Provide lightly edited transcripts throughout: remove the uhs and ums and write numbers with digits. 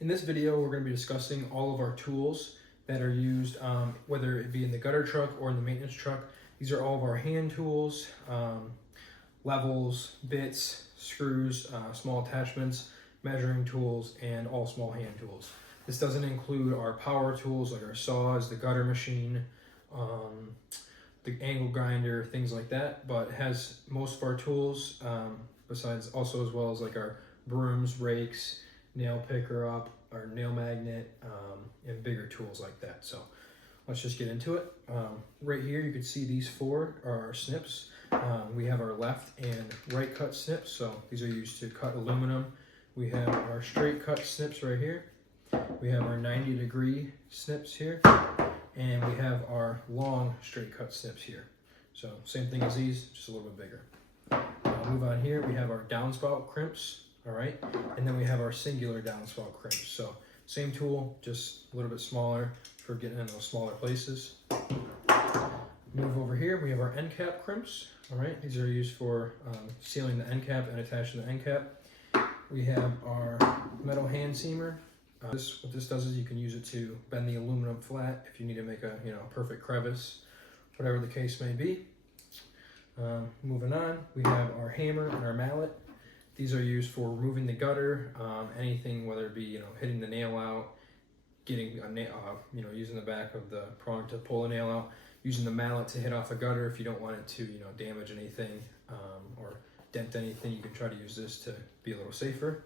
In this video, we're going to be discussing all of our tools that are used, whether it be in the gutter truck or in the maintenance truck. These are all of our hand tools, levels, bits, screws, small attachments, measuring tools, and all small hand tools. This doesn't include our power tools like our saws, the gutter machine, the angle grinder, things like that, but it has most of our tools, besides also as well as like our brooms, rakes, nail picker up, our nail magnet, and bigger tools like that. So let's just get into it. Right here you can see these four are our snips. We have our left and right cut snips, so these are used to cut aluminum. We have our straight cut snips right here. We have our 90-degree snips here, and we have our long straight cut snips here. So same thing as these, just a little bit bigger. Move on here, we have our downspout crimps, all right? And then we have our singular downspout crimps. So same tool, just a little bit smaller for getting in those smaller places. Move over here, we have our end cap crimps, all right? These are used for sealing the end cap and attaching the end cap. We have our metal hand seamer. What this does is you can use it to bend the aluminum flat if you need to make a perfect crevice, whatever the case may be. Moving on, we have our hammer and our mallet. These are used for removing the gutter, anything, whether it be hitting the nail out, getting a nail, using the back of the prong to pull a nail out, using the mallet to hit off a gutter if you don't want it to damage anything or dent anything. You can try to use this to be a little safer.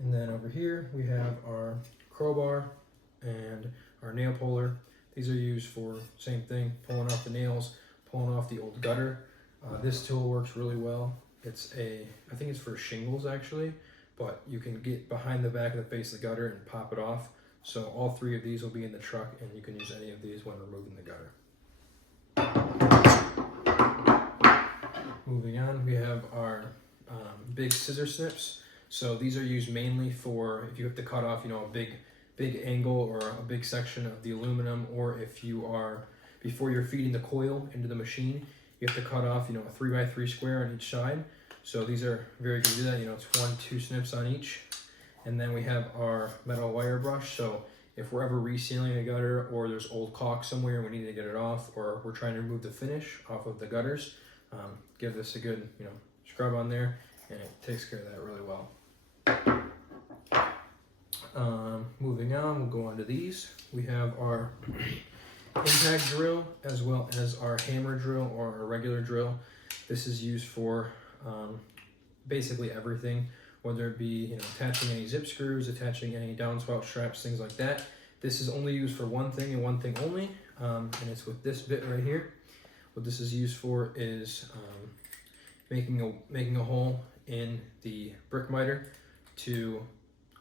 And then over here we have our crowbar and our nail puller. These are used for same thing, pulling off the nails, pulling off the old gutter. This tool works really well. I think it's for shingles actually, but you can get behind the back of the face of the gutter and pop it off. So all three of these will be in the truck, and you can use any of these when removing the gutter. Moving on, we have our big scissor snips. So these are used mainly for if you have to cut off, a big angle or a big section of the aluminum, or if you are, before you're feeding the coil into the machine, you have to cut off, a 3x3 square on each side. So these are very good to do that. It's 1-2 snips on each. And then we have our metal wire brush. So if we're ever resealing a gutter, or there's old caulk somewhere and we need to get it off, or we're trying to remove the finish off of the gutters, give this a good, scrub on there, and it takes care of that really well. Moving on, we'll go on to these. We have our impact drill as well as our hammer drill or a regular drill. This is used for basically everything, whether it be attaching any zip screws, attaching any downspout straps, things like that. This is only used for one thing and one thing only, and it's with this bit right here. What this is used for is making a hole in the brick miter to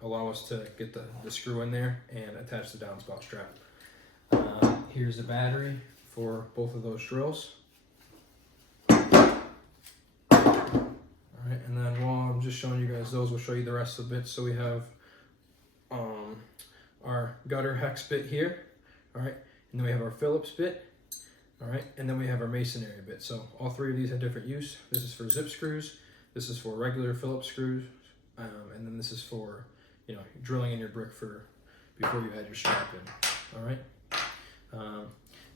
allow us to get the screw in there and attach the downspout strap. Here's the battery for both of those drills. Alright, and then while I'm just showing you guys those, we'll show you the rest of the bits. So we have our gutter hex bit here, alright, and then we have our Phillips bit, alright, and then we have our masonry bit. So all three of these have different use. This is for zip screws, this is for regular Phillips screws, and then this is for drilling in your brick before you add your strap in. All right.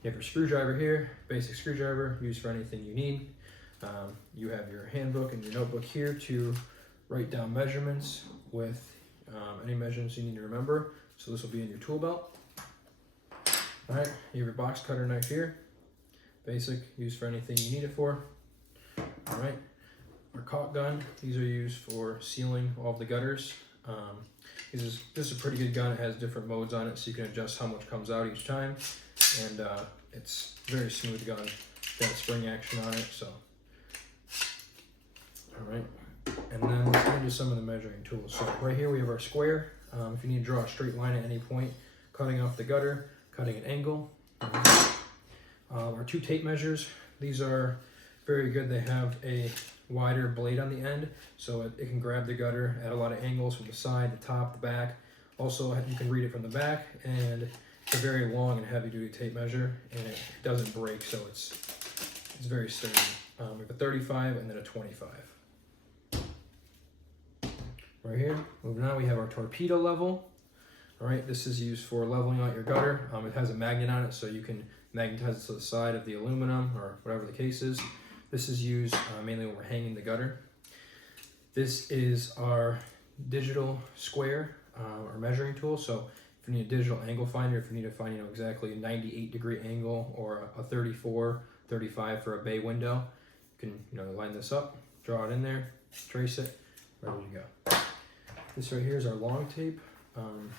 You have your screwdriver here, basic screwdriver used for anything you need. You have your handbook and your notebook here to write down measurements with any measurements you need to remember. So this will be in your tool belt. All right. You have your box cutter knife here, basic, used for anything you need it for. All right. Our caulk gun. These are used for sealing all of the gutters. This is a pretty good gun. It has different modes on it, so you can adjust how much comes out each time, and it's a very smooth gun. Got spring action on it. So, all right, and then let's get into some of the measuring tools. So right here we have our square. If you need to draw a straight line at any point, cutting off the gutter, cutting an angle. Our 2 tape measures. These are very good. They have a wider blade on the end, so it can grab the gutter at a lot of angles from the side, the top, the back. Also, you can read it from the back, and it's a very long and heavy-duty tape measure, and it doesn't break, so it's very sturdy. We have a 35 and then a 25. right here. Moving on, we have our torpedo level. All right, this is used for leveling out your gutter. It has a magnet on it, so you can magnetize it to the side of the aluminum or whatever the case is. This is used mainly when we're hanging the gutter. This is our digital square or measuring tool. So if you need a digital angle finder, if you need to find exactly a 98-degree angle or a 34, 35 for a bay window, you can line this up, draw it in there, trace it, ready to go. This right here is our long tape,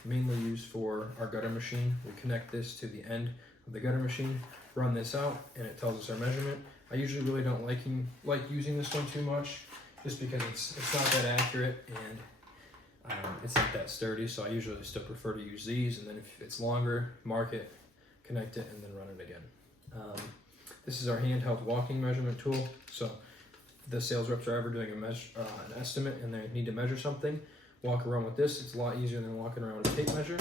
mainly used for our gutter machine. We connect this to the end of the gutter machine, run this out, and it tells us our measurement. I usually really don't like using this one too much, just because it's not that accurate and it's not that sturdy. So I usually still prefer to use these, and then if it's longer, mark it, connect it, and then run it again. This is our handheld walking measurement tool. So if the sales reps are ever doing an estimate and they need to measure something, walk around with this. It's a lot easier than walking around with a tape measure.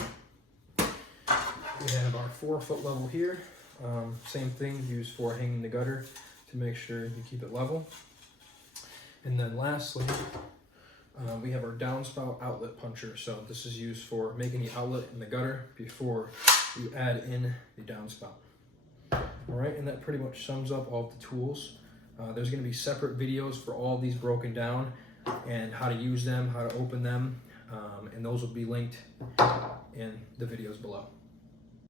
We have our 4-foot level here. Same thing, used for hanging the gutter to make sure you keep it level. And then lastly, we have our downspout outlet puncher. So this is used for making the outlet in the gutter before you add in the downspout. All right, and that pretty much sums up all of the tools. There's going to be separate videos for all of these broken down and how to use them, how to open them, and those will be linked in the videos below.